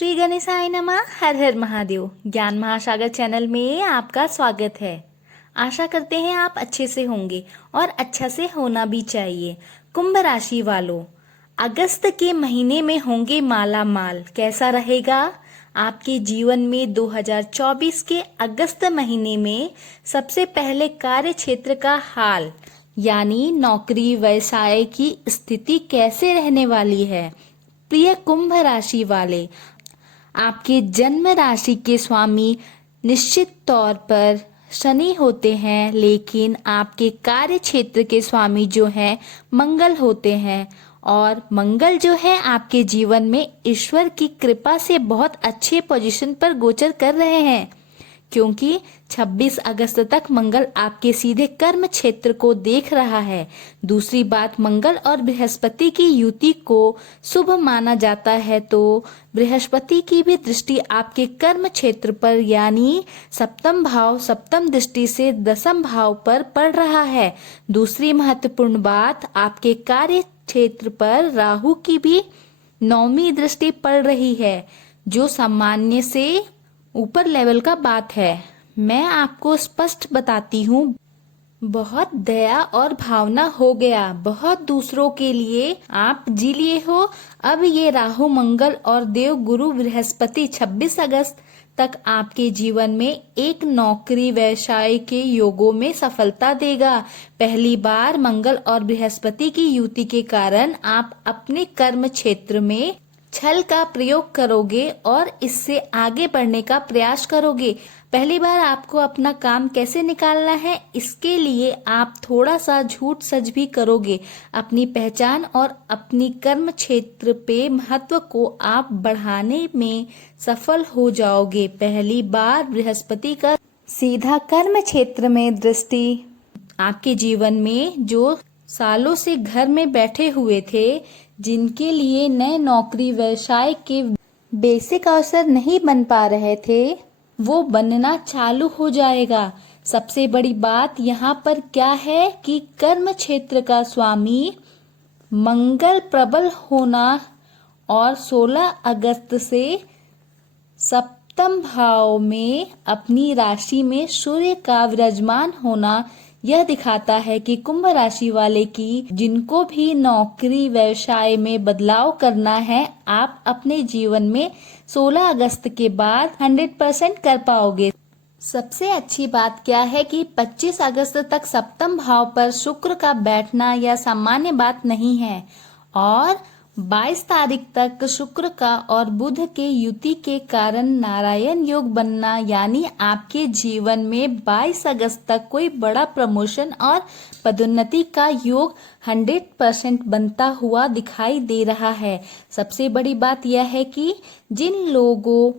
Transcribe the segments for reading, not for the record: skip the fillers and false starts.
श्री गणेशाय नमः। हर हर महादेव। ज्ञान महासागर चैनल में आपका स्वागत है। आशा करते हैं आप अच्छे से होंगे और अच्छा से होना भी चाहिए। कुंभ राशि वालों, अगस्त के महीने में होंगे माला माल। कैसा रहेगा आपके जीवन में 2024 के अगस्त महीने में? सबसे पहले कार्य क्षेत्र का हाल यानी नौकरी व्यवसाय की स्थिति कैसे रहने वाली है? प्रिय कुंभ राशि वाले, आपके जन्म राशि के स्वामी निश्चित तौर पर शनि होते हैं, लेकिन आपके कार्य क्षेत्र के स्वामी जो हैं मंगल होते हैं। और मंगल जो है आपके जीवन में ईश्वर की कृपा से बहुत अच्छे पोजीशन पर गोचर कर रहे हैं, क्योंकि 26 अगस्त तक मंगल आपके सीधे कर्म क्षेत्र को देख रहा है। दूसरी बात, मंगल और बृहस्पति की युति को शुभ माना जाता है, तो बृहस्पति की भी दृष्टि आपके कर्म क्षेत्र पर यानी सप्तम भाव, सप्तम दृष्टि से दसम भाव पर पड़ रहा है। दूसरी महत्वपूर्ण बात, आपके कार्य क्षेत्र पर राहु की भी 9वीं दृष्टि पड़ रही है, जो सामान्य से ऊपर लेवल का बात है। मैं आपको स्पष्ट बताती हूँ, बहुत दया और भावना हो गया, बहुत दूसरों के लिए आप जी लिए हो। अब ये राहु मंगल और देव गुरु बृहस्पति 26 अगस्त तक आपके जीवन में एक नौकरी व्यवसाय के योगों में सफलता देगा। पहली बार मंगल और बृहस्पति की युति के कारण आप अपने कर्म क्षेत्र में छल का प्रयोग करोगे और इससे आगे बढ़ने का प्रयास करोगे। पहली बार आपको अपना काम कैसे निकालना है, इसके लिए आप थोड़ा सा झूठ सच भी करोगे। अपनी पहचान और अपनी कर्म क्षेत्र पे महत्व को आप बढ़ाने में सफल हो जाओगे। पहली बार बृहस्पति का सीधा कर्म क्षेत्र में दृष्टि आपके जीवन में जो सालों से घर में बैठे हुए थे, जिनके लिए नए नौकरी व्यवसाय के बेसिक अवसर नहीं बन पा रहे थे, वो बनना चालू हो जाएगा। सबसे बड़ी बात यहाँ पर क्या है कि कर्म क्षेत्र का स्वामी मंगल प्रबल होना और 16 अगस्त से सप्तम भाव में अपनी राशि में सूर्य का विराजमान होना यह दिखाता है कि कुंभ राशि वाले की जिनको भी नौकरी व्यवसाय में बदलाव करना है, आप अपने जीवन में 16 अगस्त के बाद 100% कर पाओगे। सबसे अच्छी बात क्या है कि 25 अगस्त तक सप्तम भाव पर शुक्र का बैठना यह सामान्य बात नहीं है, और 22 तारीख तक शुक्र का और बुध के युति के कारण नारायण योग बनना, यानी आपके जीवन में 22 अगस्त तक कोई बड़ा प्रमोशन और पदोन्नति का योग 100% बनता हुआ दिखाई दे रहा है। सबसे बड़ी बात यह है कि जिन लोगों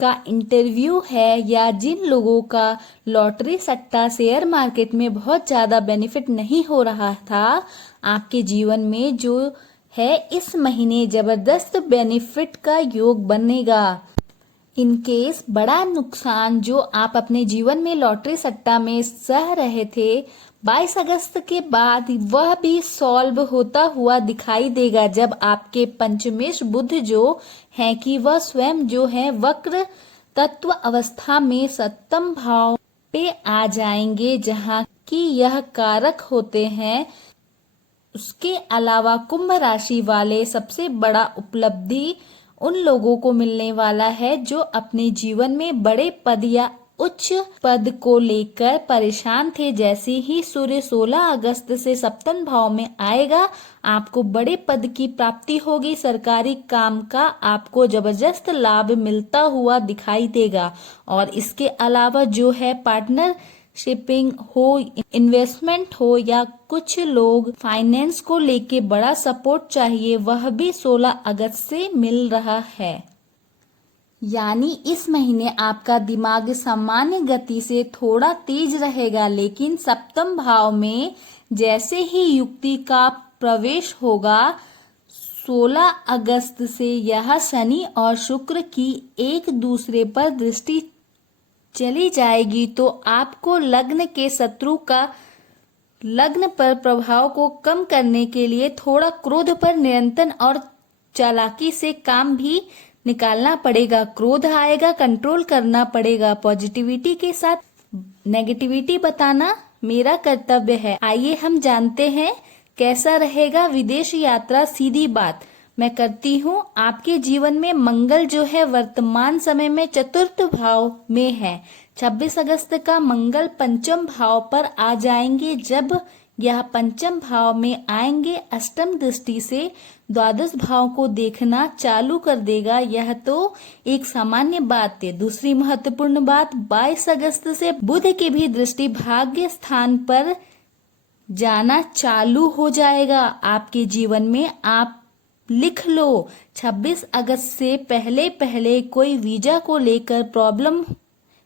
का इंटरव्यू है या जिन लोगों का लॉटरी सट्टा शेयर मार्केट में बहुत ज्यादा बेनिफिट नहीं हो रहा था, आपके जीवन में जो है इस महीने जबरदस्त बेनिफिट का योग बनेगा। इन केस बड़ा नुकसान जो आप अपने जीवन में लॉटरी सट्टा में सह रहे थे, 22 अगस्त के बाद वह भी सॉल्व होता हुआ दिखाई देगा, जब आपके पंचमेश बुध जो है कि वह स्वयं जो है वक्र तत्व अवस्था में सप्तम भाव पे आ जाएंगे, जहाँ की यह कारक होते हैं। उसके अलावा कुंभ राशि वाले सबसे बड़ा उपलब्धि उन लोगों को मिलने वाला है जो अपने जीवन में बड़े पद या उच्च पद को लेकर परेशान थे। जैसे ही सूर्य 16 अगस्त से सप्तम भाव में आएगा, आपको बड़े पद की प्राप्ति होगी। सरकारी काम का आपको जबरदस्त लाभ मिलता हुआ दिखाई देगा। और इसके अलावा जो है पार्टनर शिपिंग हो, इन्वेस्टमेंट हो, या कुछ लोग फाइनेंस को लेके बड़ा सपोर्ट चाहिए, वह भी 16 अगस्त से मिल रहा है। यानी इस महीने आपका दिमाग सामान्य गति से थोड़ा तेज रहेगा, लेकिन सप्तम भाव में जैसे ही युक्ति का प्रवेश होगा, 16 अगस्त से यह शनि और शुक्र की एक दूसरे पर दृष्टि चली जाएगी, तो आपको लग्न के शत्रु का लग्न पर प्रभाव को कम करने के लिए थोड़ा क्रोध पर नियंत्रण और चालाकी से काम भी निकालना पड़ेगा, क्रोध आएगा, कंट्रोल करना पड़ेगा। पॉजिटिविटी के साथ नेगेटिविटी बताना मेरा कर्तव्य है। आइए हम जानते हैं कैसा रहेगा विदेश यात्रा। सीधी बात मैं करती हूँ, आपके जीवन में मंगल जो है वर्तमान समय में चतुर्थ भाव में है। 26 अगस्त का मंगल पंचम भाव पर आ जाएंगे। जब यह पंचम भाव में आएंगे, अष्टम दृष्टि से द्वादश भाव को देखना चालू कर देगा। यह तो एक सामान्य बात है। दूसरी महत्वपूर्ण बात, 22 अगस्त से बुध की भी दृष्टि भाग्य स्थान पर जाना चालू हो जाएगा आपके जीवन में। आप लिख लो, 26 अगस्त से पहले पहले कोई वीजा को लेकर प्रॉब्लम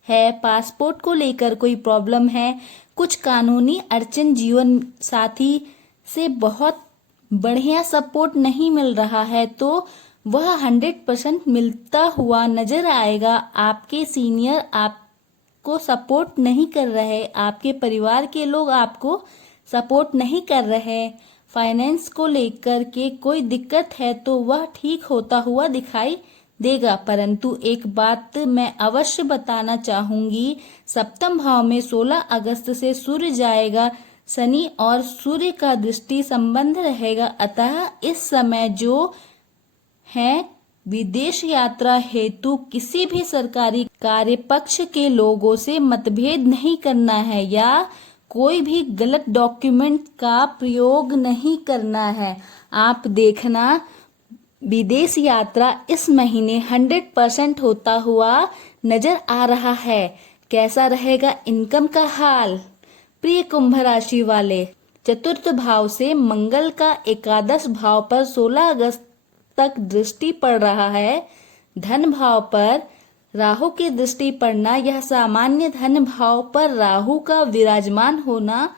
है, पासपोर्ट को लेकर कोई प्रॉब्लम है, कुछ कानूनी अड़चन, जीवन साथी से बहुत बढ़िया सपोर्ट नहीं मिल रहा है, तो वह 100% मिलता हुआ नजर आएगा। आपके सीनियर आपको सपोर्ट नहीं कर रहे, आपके परिवार के लोग आपको सपोर्ट नहीं कर रहे, फाइनेंस को लेकर के कोई दिक्कत है तो वह ठीक होता हुआ दिखाई देगा। परंतु एक बात मैं अवश्य बताना चाहूंगी, सप्तम भाव में 16 अगस्त से सूर्य जाएगा। शनि और सूर्य का दृष्टि संबंध रहेगा। अतः इस समय जो है विदेश यात्रा हेतु किसी भी सरकारी कार्य पक्ष के लोगों से मतभेद नहीं करना है या कोई भी गलत डॉक्यूमेंट का प्रयोग नहीं करना है। आप देखना, विदेश यात्रा इस महीने 100% होता हुआ नजर आ रहा है। कैसा रहेगा इनकम का हाल? प्रिय कुंभ राशि वाले, चतुर्थ भाव से मंगल का एकादश भाव पर 16 अगस्त तक दृष्टि पड़ रहा है। धन भाव पर राहु की दृष्टि पड़ना, यह सामान्य धन भाव पर राहु का विराजमान होना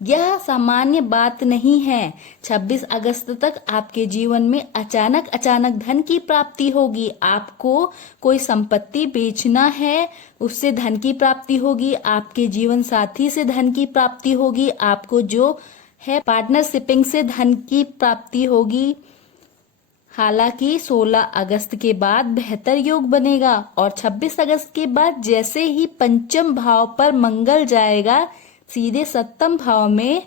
यह सामान्य बात नहीं है। 26 अगस्त तक आपके जीवन में अचानक धन की प्राप्ति होगी। आपको कोई संपत्ति बेचना है, उससे धन की प्राप्ति होगी। आपके जीवन साथी से धन की प्राप्ति होगी। आपको जो है पार्टनरशिपिंग से धन की प्राप्ति होगी। हालांकि 16 अगस्त के बाद बेहतर योग बनेगा और 26 अगस्त के बाद जैसे ही पंचम भाव पर मंगल जाएगा, सीधे सप्तम भाव में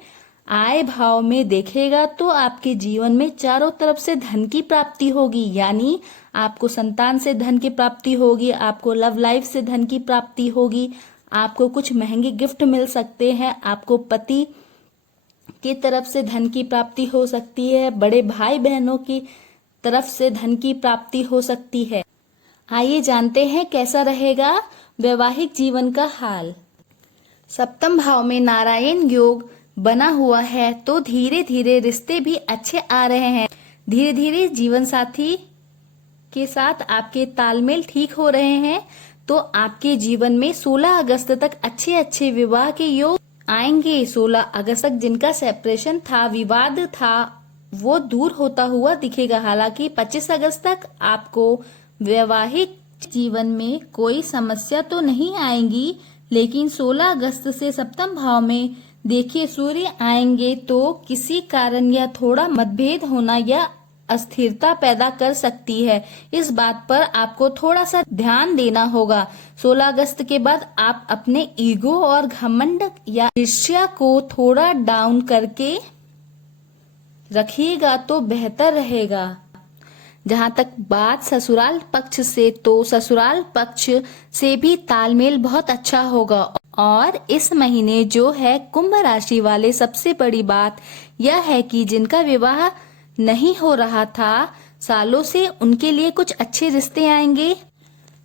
आय भाव में देखेगा, तो आपके जीवन में चारों तरफ से धन की प्राप्ति होगी। यानी आपको संतान से धन की प्राप्ति होगी, आपको लव लाइफ से धन की प्राप्ति होगी, आपको कुछ महंगे गिफ्ट मिल सकते हैं, आपको पति की तरफ से धन की प्राप्ति हो सकती है, बड़े भाई बहनों की तरफ से धन की प्राप्ति हो सकती है। आइए जानते हैं कैसा रहेगा वैवाहिक जीवन का हाल। सप्तम भाव में नारायण योग बना हुआ है, तो धीरे धीरे रिश्ते भी अच्छे आ रहे हैं। धीरे धीरे जीवन साथी के साथ आपके तालमेल ठीक हो रहे हैं, तो आपके जीवन में 16 अगस्त तक अच्छे विवाह के योग आएंगे। 16 अगस्त तक जिनका सेपरेशन था, विवाद था, वो दूर होता हुआ दिखेगा। हालांकि 25 अगस्त तक आपको वैवाहिक जीवन में कोई समस्या तो नहीं आएगी, लेकिन 16 अगस्त से सप्तम भाव में देखिए सूर्य आएंगे, तो किसी कारण यह थोड़ा मतभेद होना या अस्थिरता पैदा कर सकती है। इस बात पर आपको थोड़ा सा ध्यान देना होगा। 16 अगस्त के बाद आप अपने ईगो और घमंड या ईर्ष्या को थोड़ा डाउन करके रखिएगा तो बेहतर रहेगा। जहां तक बात ससुराल पक्ष से, तो ससुराल पक्ष से भी तालमेल बहुत अच्छा होगा। और इस महीने जो है कुंभ राशि वाले, सबसे बड़ी बात यह है कि जिनका विवाह नहीं हो रहा था सालों से, उनके लिए कुछ अच्छे रिश्ते आएंगे।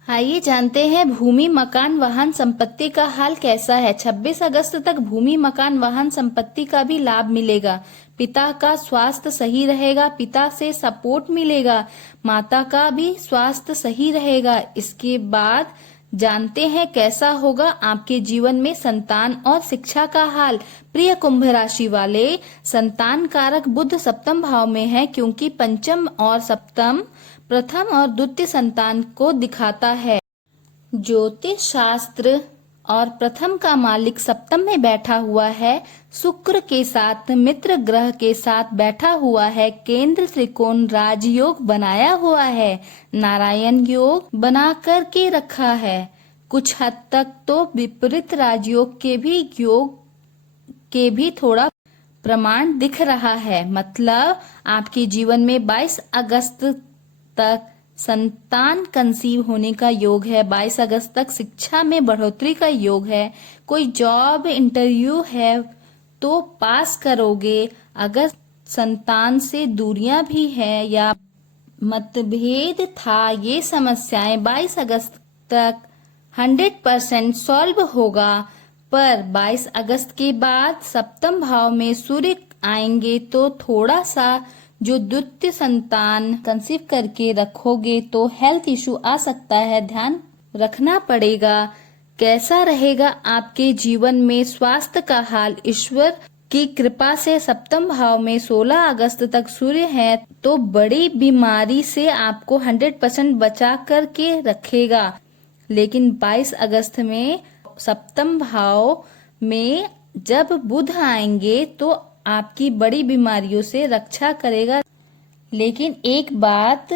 आइए जानते हैं भूमि मकान वाहन संपत्ति का हाल कैसा है। 26 अगस्त तक भूमि मकान वाहन संपत्ति का भी लाभ मिलेगा। पिता का स्वास्थ्य सही रहेगा, पिता से सपोर्ट मिलेगा, माता का भी स्वास्थ्य सही रहेगा। इसके बाद जानते हैं कैसा होगा आपके जीवन में संतान और शिक्षा का हाल। प्रिय कुंभ राशि वाले, संतान कारक बुध सप्तम भाव में है, क्योंकि पंचम और सप्तम प्रथम और द्वितीय संतान को दिखाता है। ज्योतिष शास्त्र और प्रथम का मालिक सप्तम में बैठा हुआ है, शुक्र के साथ मित्र ग्रह के साथ बैठा हुआ है, केंद्र त्रिकोण राजयोग बनाया हुआ है, नारायण योग बना कर के रखा है। कुछ हद तक तो विपरीत राजयोग के भी थोड़ा प्रमाण दिख रहा है। मतलब आपके जीवन में 22 अगस्त तक संतान कंसीव होने का योग है, 22 अगस्त तक शिक्षा में बढ़ोतरी का योग है, कोई जॉब इंटरव्यू है तो पास करोगे। अगर संतान से दूरियां भी है या मतभेद था, ये समस्याएं 22 अगस्त तक 100% सॉल्व होगा। पर 22 अगस्त के बाद सप्तम भाव में सूर्य आएंगे तो थोड़ा सा जो द्वितीय संतान कंसीव करके रखोगे तो हेल्थ इशू आ सकता है, ध्यान रखना पड़ेगा। कैसा रहेगा आपके जीवन में स्वास्थ्य का हाल? ईश्वर की कृपा से सप्तम भाव में 16 अगस्त तक सूर्य है तो बड़ी बीमारी से आपको 100% बचा करके रखेगा। लेकिन 22 अगस्त में सप्तम भाव में जब बुध आएंगे तो आपकी बड़ी बीमारियों से रक्षा करेगा। लेकिन एक बात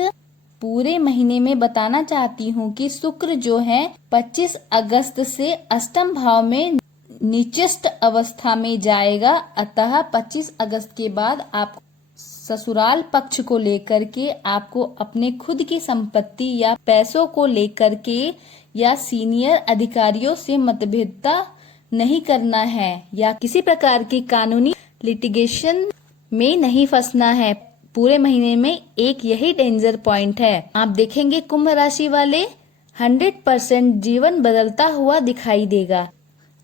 पूरे महीने में बताना चाहती हूँ कि शुक्र जो है 25 अगस्त से अष्टम भाव में निचस्त अवस्था में जाएगा। अतः 25 अगस्त के बाद आप ससुराल पक्ष को लेकर के आपको अपने खुद की संपत्ति या पैसों को लेकर के या सीनियर अधिकारियों से मतभेदता नहीं करना है या किसी प्रकार की कानूनी लिटिगेशन में नहीं फंसना है। पूरे महीने में एक यही डेंजर पॉइंट है। आप देखेंगे कुंभ राशि वाले 100% जीवन बदलता हुआ दिखाई देगा।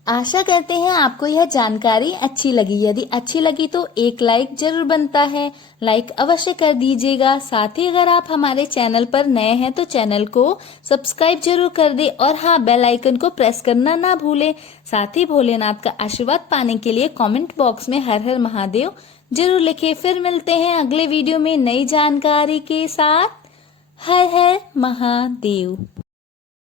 आशा करते हैं आपको यह जानकारी अच्छी लगी। यदि अच्छी लगी तो एक लाइक जरूर बनता है, लाइक अवश्य कर दीजिएगा। साथ ही अगर आप हमारे चैनल पर नए हैं तो चैनल को सब्सक्राइब जरूर कर दे और हाँ, बेल आइकन को प्रेस करना ना भूले। साथ ही भोलेनाथ का आशीर्वाद पाने के लिए कमेंट बॉक्स में हर हर महादेव जरूर लिखे। फिर मिलते हैं अगले वीडियो में नई जानकारी के साथ। हर हर महादेव।